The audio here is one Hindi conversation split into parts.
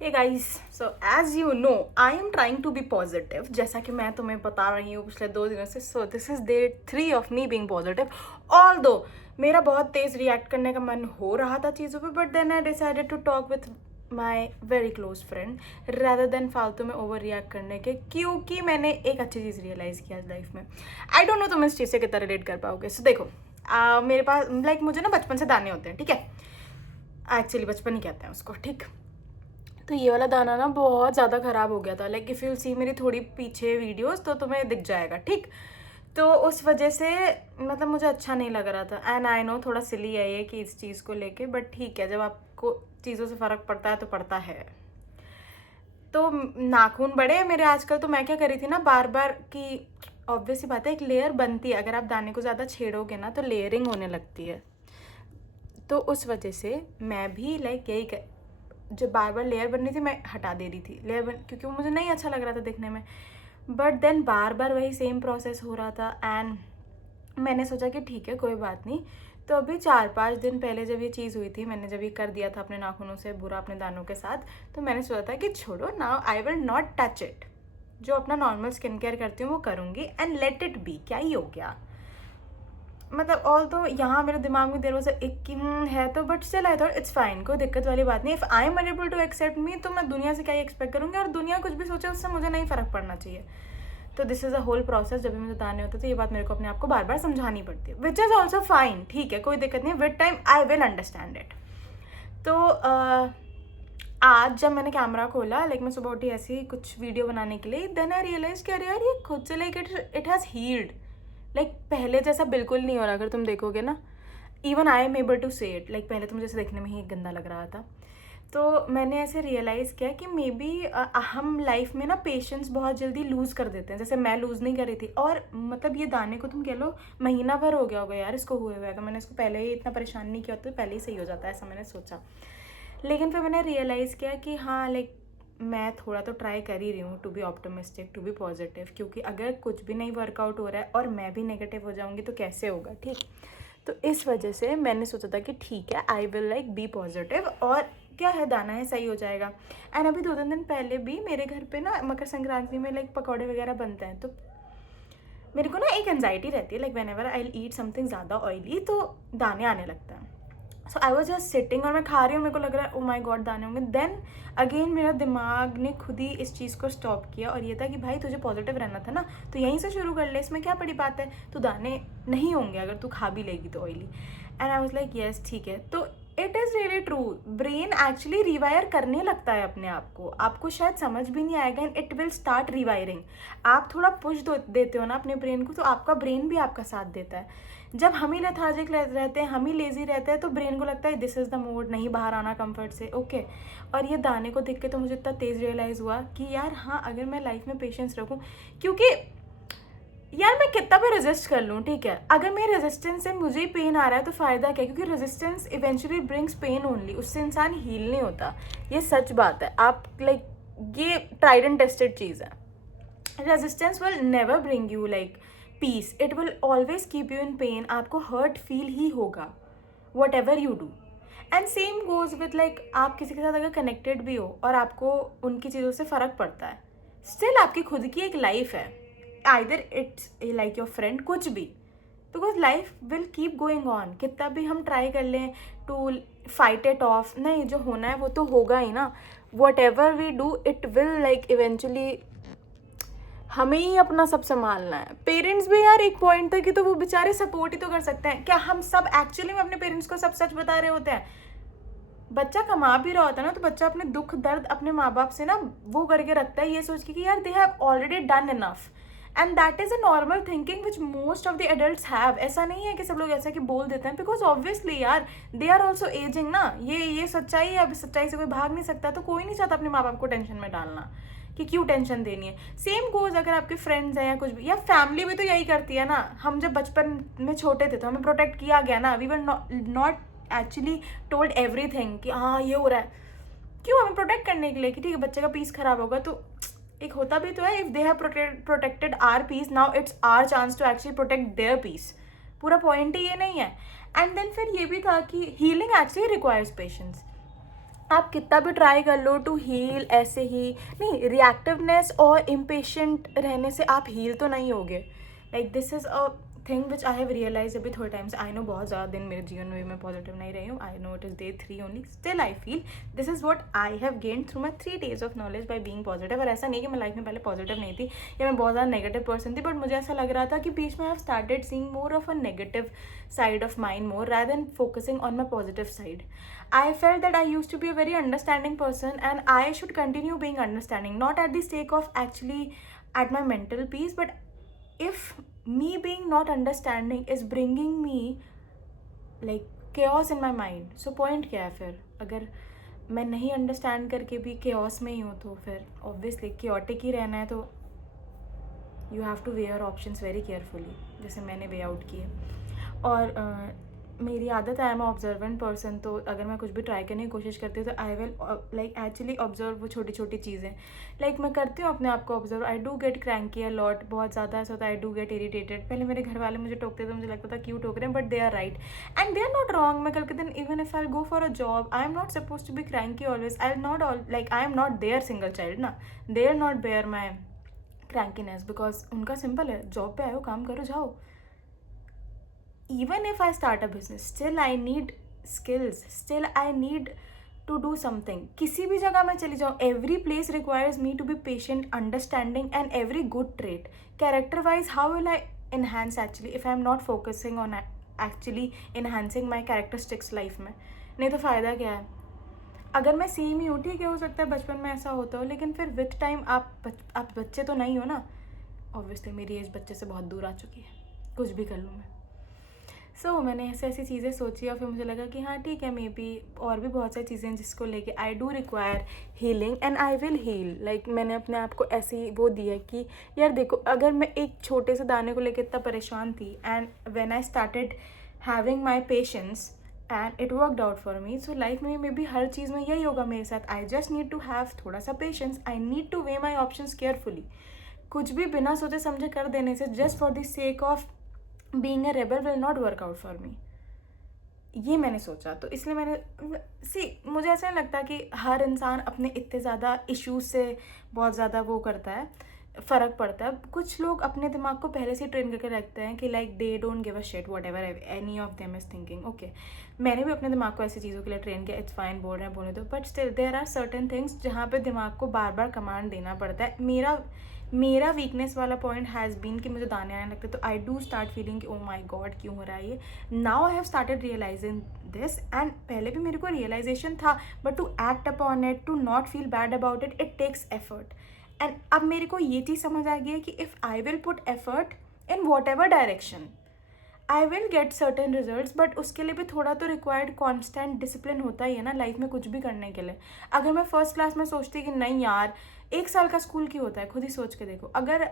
Hey guys, so as you know I am trying to be positive, जैसा कि मैं तुम्हें बता रही हूँ पिछले 2 दिनों से. So this is day 3 of me being positive. All दो मेरा बहुत तेज रिएक्ट करने का मन हो रहा था चीज़ों पे, but then I decided to talk with my very close friend rather than फालतू में ओवर रिएक्ट करने के, क्योंकि मैंने एक अच्छी चीज़ रियलाइज़ किया लाइफ में. आई डोंट नो तुम इस चीज़ से कितना रिलेट कर पाओगे. सो देखो, मेरे पास मुझे ना बचपन से दाने होते हैं, ठीक है. एक्चुअली बचपन ही कहते हैं उसको, ठीक. तो ये वाला दाना ना बहुत ज़्यादा ख़राब हो गया था. इफ़ यू सी मेरी थोड़ी पीछे वीडियोस तो तुम्हें दिख जाएगा, ठीक. तो उस वजह से मुझे अच्छा नहीं लग रहा था. एंड आई नो थोड़ा सिली है ये कि इस चीज़ को लेके, बट ठीक है, जब आपको चीज़ों से फ़र्क पड़ता है तो पड़ता है. तो नाखून बड़े हैं मेरे आजकल. तो मैं क्या करी थी ना, बार बार कि ऑब्वियस सी बात है, एक लेयर बनती है. अगर आप दाने को ज़्यादा छेड़ोगे ना तो लेयरिंग होने लगती है. तो उस वजह से मैं भी यही जो बार बार लेयर बन रही थी मैं हटा दे रही थी क्योंकि वो मुझे नहीं अच्छा लग रहा था दिखने में. बट देन बार बार वही सेम प्रोसेस हो रहा था. एंड मैंने सोचा कि ठीक है, कोई बात नहीं. तो अभी 4-5 दिन पहले जब ये चीज़ हुई थी, मैंने जब ये कर दिया था अपने नाखूनों से बुरा अपने दानों के साथ, तो मैंने सोचा था कि छोड़ो, now I will not touch it. जो अपना नॉर्मल स्किन केयर करती हूँ वो करूँगी एंड लेट इट बी. क्या ही हो गया. ऑल तो यहाँ मेरे दिमाग में देर वॉज एक कि है तो, but still I thought it's fine, कोई दिक्कत वाली बात नहीं. If I am unable to accept me तो मैं दुनिया से क्या ही एक्सपेक्ट करूँगी. और दुनिया कुछ भी सोचे उससे मुझे नहीं फ़र्क पड़ना चाहिए. तो this is a whole process. जब भी मुझे दाने होते तो ये बात मेरे को अपने आप को बार बार समझानी पड़ती है, विच इज़ ऑल्सो फाइन. ठीक है, कोई दिक्कत नहीं. With time I will understand it. तो आज जब मैंने कैमरा खोला, मैं सुबह उठी ऐसी कुछ वीडियो बनाने के लिए, देन आई रियलाइज कि अरे यार ये खुद से इट हैज़ हील्ड. पहले जैसा बिल्कुल नहीं हो रहा. अगर तुम देखोगे ना, even I am able to say it. पहले तो मुझे ऐसे देखने में ही गंदा लग रहा था. तो मैंने ऐसे रियलाइज़ किया कि मे बी हम लाइफ में ना पेशेंस बहुत जल्दी लूज़ कर देते हैं, जैसे मैं लूज़ नहीं कर रही थी. और ये दाने को तुम कह लो महीना भर हो गया होगा यार इसको हुए हुए. अगर मैंने इसको पहले ही इतना परेशान नहीं किया तो पहले ही सही हो जाता है, ऐसा मैंने सोचा. लेकिन फिर मैंने रियलाइज़ किया कि हाँ, मैं थोड़ा तो ट्राई कर ही रही हूँ to be optimistic, to be positive. क्योंकि अगर कुछ भी नहीं वर्कआउट हो रहा है और मैं भी नेगेटिव हो जाऊँगी तो कैसे होगा, ठीक. तो इस वजह से मैंने सोचा था कि ठीक है, आई विल बी पॉजिटिव. और क्या है, दाना है, सही हो जाएगा. एंड अभी 2-3 दिन पहले भी मेरे घर पे ना मकर संक्रांति में पकौड़े वगैरह बनते हैं. तो मेरे को ना एक एनजाइटी रहती है, when ever I eat something ज़्यादा ऑयली तो दाने आने लगता है. सो आई वॉज जस्ट सिटिंग और मैं खा रही हूँ, मेरे को लग रहा है ओ माई गॉड दाने होंगे. देन अगेन मेरा दिमाग ने खुद ही इस चीज़ को स्टॉप किया और ये था कि भाई तुझे पॉजिटिव रहना था ना, तो यहीं से शुरू कर ले, इसमें क्या बड़ी बात है. तो दाने नहीं होंगे अगर तू खा भी लेगी तो oily. And I was like yes, ठीक है. तो it is really true. Brain actually rewire करने लगता है अपने आप को. आपको शायद समझ भी नहीं आएगा and it will start rewiring. आप थोड़ा पुश देते हो ना अपने ब्रेन को, तो आपका ब्रेन भी आपका साथ देता है. जब हम ही लेथार्जिक रहते हैं, हम ही लेजी रहते हैं, तो ब्रेन को लगता है दिस इज़ द मोड, नहीं बाहर आना कंफर्ट से, ओके. और ये दाने को देख के तो मुझे इतना तेज़ रियलाइज़ हुआ कि यार हाँ, अगर मैं लाइफ में पेशेंस रखूँ, क्योंकि यार मैं कितना भी रेजिस्ट कर लूँ, ठीक है, अगर मेरे रेजिस्टेंस से मुझे ही पेन आ रहा है तो फ़ायदा क्या. क्योंकि resistance eventually brings pain only, उससे इंसान हील नहीं होता. ये सच बात है. आप ये ट्राइड एंड टेस्टेड चीज़ है. Resistance will never bring you peace. It will always keep you in pain. आपको हर्ट फील ही होगा whatever you do. And same goes with आप किसी के साथ अगर कनेक्टेड भी हो और आपको उनकी चीज़ों से फ़र्क पड़ता है, स्टिल आपकी खुद की एक लाइफ है. आइदर इट्स योर फ्रेंड, कुछ भी. Because life will keep going on. कितना भी हम ट्राई कर लें टू फाइट इट ऑफ, नहीं, जो होना है वो तो होगा ही ना. Whatever we do it will eventually हमें ही अपना सब संभालना है. पेरेंट्स भी यार एक पॉइंट तक ही तो वो बेचारे सपोर्ट ही तो कर सकते हैं. क्या हम सब एक्चुअली में अपने पेरेंट्स को सब सच बता रहे होते हैं. बच्चा कमा भी रहा होता है ना, तो बच्चा अपने दुख दर्द अपने माँ बाप से ना वो करके रखता है, ये सोच के कि यार they have already done enough. And that is a normal thinking which most of the adults have. ऐसा नहीं है कि सब लोग ऐसा कि बोल देते हैं, बिकॉज ऑब्वियसली यार दे आर ऑल्सो एजिंग ना. ये सच्चाई है. अभी सच्चाई से कोई भाग नहीं सकता. तो कोई नहीं चाहता अपने माँ बाप को टेंशन में डालना कि क्यों टेंशन देनी है. सेम गोज अगर आपके फ्रेंड्स हैं या कुछ भी, या फैमिली भी तो यही करती है ना. हम जब बचपन में छोटे थे तो हमें प्रोटेक्ट किया गया ना. We were not actually told everything कि हाँ ये हो रहा है. क्यों? हमें प्रोटेक्ट करने के लिए कि ठीक है बच्चे का पीस खराब होगा. तो एक होता भी तो है, if they have protected our peace, now it's our chance to actually protect their peace. पूरा पॉइंट ही ये नहीं है. एंड देन फिर ये भी था कि हीलिंग एक्चुअली रिक्वायर्स पेशेंस. आप कितना भी ट्राई कर लो टू हील, ऐसे ही नहीं, रिएक्टिवनेस और इम्पेशेंट रहने से आप हील तो नहीं होगे. Like this is a thing which I have realise अभी थोड़े टाइम्स. आई नो बहुत ज़्यादा दिन मेरे जीवन में भी मैं पॉजिटिव नहीं रही हूँ. I know it is day 3 only. Still I feel this is what I have gained through my 3 days of knowledge by being positive. और ऐसा नहीं कि मैं लाइफ में पहले पॉजिटिव नहीं थी या मैं बहुत ज़्यादा नेगेटिव पर्सन थी, बट मुझे ऐसा लग रहा था कि बीच में आई have started seeing more of a negative side of mine more rather than focusing on my positive side. I felt that I used to be a very understanding person and I should continue being understanding, not at the sake of actually at my mental peace, but if me being not understanding is bringing me like chaos in my mind, so point क्या है फिर? अगर मैं नहीं अंडरस्टैंड करके भी chaos में ही हूँ तो फिर obviously chaotic ही रहना है, तो you have two way your options very carefully, जैसे मैंने वे आउट किए. और मेरी आदत है, आई एम ऑब्जर्वेंट पर्सन, तो अगर मैं कुछ भी ट्राई करने की कोशिश करती हूँ तो I will like actually observe वो छोटी छोटी चीज़ें. लाइक मैं करती हूँ अपने आप को observe. I do get cranky a lot, बहुत ज़्यादा ऐसा होता है. I do get irritated. पहले मेरे घर वाले मुझे टोकते थे, मुझे लगता था क्यों टोक रहे हैं, but they are right and they are not wrong. मैं कल के दिन even if I go for a job, I am not suppose to be cranky always. I not all like I am not their single child ना, they are not bear my crankiness, because उनका सिंपल है, जॉब पे आए हो, काम करो, जाओ. Even if I start a business, still I need skills, still I need to do something. किसी भी जगह मैं चली जाऊँ, every place requires me to be patient, understanding and every good trait. Character wise, how will I enhance actually if I am not focusing on actually enhancing my characteristics life में? नहीं तो फ़ायदा क्या है? अगर मैं सेम ही हूँ, ठीक है, हो सकता है बचपन में ऐसा होता हो, लेकिन फिर विथ टाइम आप बच्चे तो नहीं हो ना. ऑब्वियसली मेरी एज बच्चे से बहुत दूर आ चुकी है, कुछ भी कर लूँ मैं. सो मैंने ऐसी चीज़ें सोची और फिर मुझे लगा कि हाँ ठीक है, मे बी और भी बहुत सारी चीज़ें जिसको लेके I do require healing and I will heal. Like मैंने अपने आप को ऐसी वो दी है कि यार देखो, अगर मैं एक छोटे से दाने को लेके इतना परेशान थी and when I started having my patience and it worked out for me, so life में मे बी हर चीज़ में यही होगा मेरे साथ. I just need to have थोड़ा सा patience. I need to weigh my options carefully. कुछ भी बिना सोचे समझे कर देने से just for the sake of being a rebel will not work out for me. ये मैंने सोचा, तो इसलिए मैंने मुझे ऐसा नहीं लगता कि हर इंसान अपने इतने ज़्यादा इश्यूज से बहुत ज़्यादा वो करता है, फ़र्क पड़ता है. कुछ लोग अपने दिमाग को पहले से ट्रेन करके रखते हैं कि like they don't give a shit what ever any of them is thinking. Okay, मैंने भी अपने दिमाग को ऐसी चीज़ों के लिए ट्रेन किया. इट्स फाइन, बोल रहे हैं बोले दो, but still there are certain things जहाँ पे दिमाग को बार बार कमांड देना पड़ता है. मेरा वीकनेस वाला पॉइंट हैज़ बीन कि मुझे दाने आने लगते, तो आई डू स्टार्ट फीलिंग कि ओ माई गॉड क्यों हो रहा है ये. Now I have started realizing this, and पहले भी मेरे को रियलाइजेशन था, but to act upon it, to not feel bad about it, it takes effort. And अब मेरे को ये चीज़ समझ आ गई है कि if I will put effort in what ever direction, I will get certain results. But उसके लिए भी थोड़ा तो रिक्वायर्ड कॉन्स्टेंट डिसिप्लिन होता ही है ना लाइफ में कुछ भी करने के लिए. अगर मैं फर्स्ट क्लास में सोचती कि नहीं यार, 1 साल का स्कूल की होता है, खुद ही सोच के देखो, अगर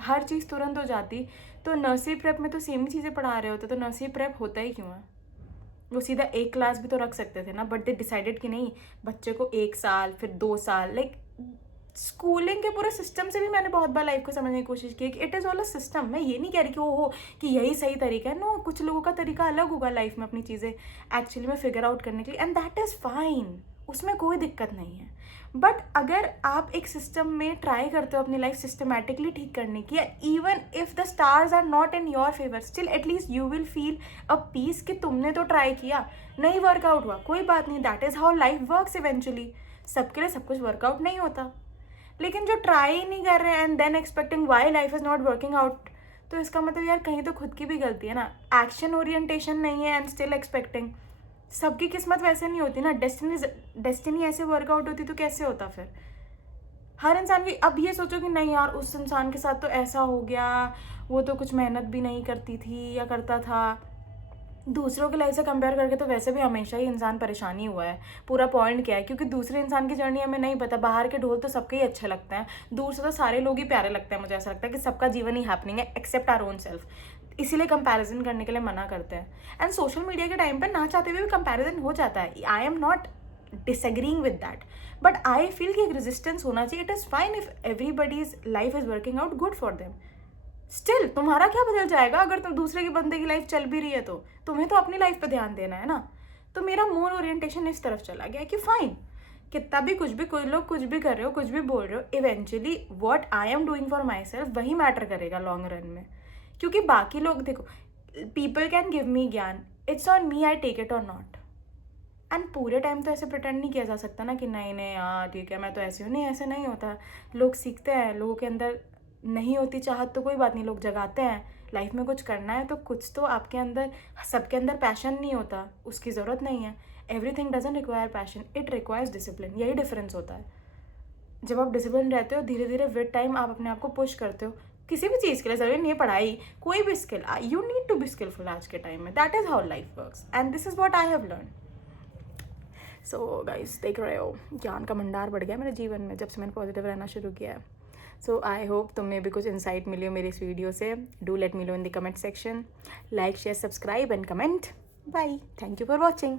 हर चीज़ तुरंत हो जाती तो नर्सरी प्रेप में तो सेम ही चीज़ें पढ़ा रहे होते, तो नर्सरी प्रेप होता ही क्यों है? वो सीधा 1 क्लास भी तो रख सकते थे ना, बट दे डिसाइडेड कि नहीं, बच्चे को 1 साल फिर 2 साल. लाइक स्कूलिंग के पूरे सिस्टम से भी मैंने बहुत बार लाइफ को समझने की कोशिश की कि it is all a system. मैं ये नहीं कह रही कि वो हो कि यही सही तरीका है. नो, कुछ लोगों का तरीका अलग होगा लाइफ में अपनी चीज़ें एक्चुअली में फिगर आउट करने के लिए, एंड दैट इज़ फाइन, उसमें कोई दिक्कत नहीं है. बट अगर आप एक सिस्टम में ट्राई करते हो अपनी लाइफ सिस्टमेटिकली ठीक करने की, even if the stars are not in your favour, still at least you will feel a peace कि तुमने तो ट्राई किया, नहीं वर्कआउट हुआ, कोई बात नहीं. That is how life works eventually. सबके लिए सब कुछ वर्कआउट नहीं होता, लेकिन जो ट्राई ही नहीं कर रहे हैं and then expecting why life is not working out, तो इसका मतलब यार कहीं तो खुद की भी गलती है ना. एक्शन ओरिएंटेशन नहीं है एंड स्टिल एक्सपेक्टिंग. सबकी किस्मत वैसे नहीं होती ना, डेस्टिनी ऐसे वर्कआउट होती तो कैसे होता फिर? हर इंसान की. अब ये सोचो कि नहीं यार, उस इंसान के साथ तो ऐसा हो गया, वो तो कुछ मेहनत भी नहीं करती थी या करता था. दूसरों की लाइफ से कंपेयर करके तो वैसे भी हमेशा ही इंसान परेशानी हुआ है. पूरा पॉइंट क्या है, क्योंकि दूसरे इंसान की जर्नी हमें नहीं पता. बाहर के ढोल तो सबके ही अच्छे लगते हैं, दूर से तो सारे लोग ही प्यारे लगते हैं. मुझे ऐसा लगता है कि सबका जीवन ही हैपनिंग है एक्सेप्ट आवर ओन सेल्फ. इसीलिए कंपैरिजन करने के लिए मना करते हैं. एंड सोशल मीडिया के टाइम पर ना चाहते हुए भी कंपैरिजन हो जाता है. आई am not disagreeing with that, but I feel कि एक रेजिस्टेंस होना चाहिए. It is fine if everybody's life is working out good for them. Still तुम्हारा क्या बदल जाएगा अगर तुम दूसरे के बंदे की लाइफ चल भी रही है, तो तुम्हें तो अपनी लाइफ पे ध्यान देना है ना. तो मेरा मोर ओरिएंटेशन इस तरफ चला गया कि फाइन, कितना भी कुछ भी कोई लोग कुछ भी कर रहे हो, कुछ भी बोल रहे हो, eventually what I am doing for my self वही मैटर करेगा लॉन्ग रन में. क्योंकि बाकी लोग देखो, पीपल कैन गिव मी ज्ञान, it's on me I take it or not. And पूरे टाइम तो ऐसे प्रिटेंड नहीं किया जा सकता ना कि नहीं नहीं यार ठीक है मैं तो ऐसी हूँ. नहीं, ऐसे नहीं होता. लोग सीखते हैं, लोगों के अंदर नहीं होती चाहत तो कोई बात नहीं, लोग जगाते हैं. लाइफ में कुछ करना है तो कुछ तो आपके अंदर, सबके अंदर पैशन नहीं होता, उसकी ज़रूरत नहीं है. Everything doesn't require passion, it requires discipline. यही डिफरेंस होता है. जब आप डिसिप्लिन रहते हो, धीरे धीरे विद टाइम आप अपने आप को पुश करते हो किसी भी चीज़ के लिए. जरूरी नहीं है पढ़ाई, कोई भी skill, you need to be skillful आज के टाइम में. That is how life works and this is what I have learn. So guys, देख रहे हो ज्ञान का भंडार बढ़ गया मेरे जीवन में जब से मैंने पॉजिटिव रहना शुरू किया है. सो आई होप तुम्हें भी कुछ इंसाइट मिली हो मेरी इस वीडियो से. Do let me know in the comment section. Like, share, subscribe and comment. Bye. Thank you for watching.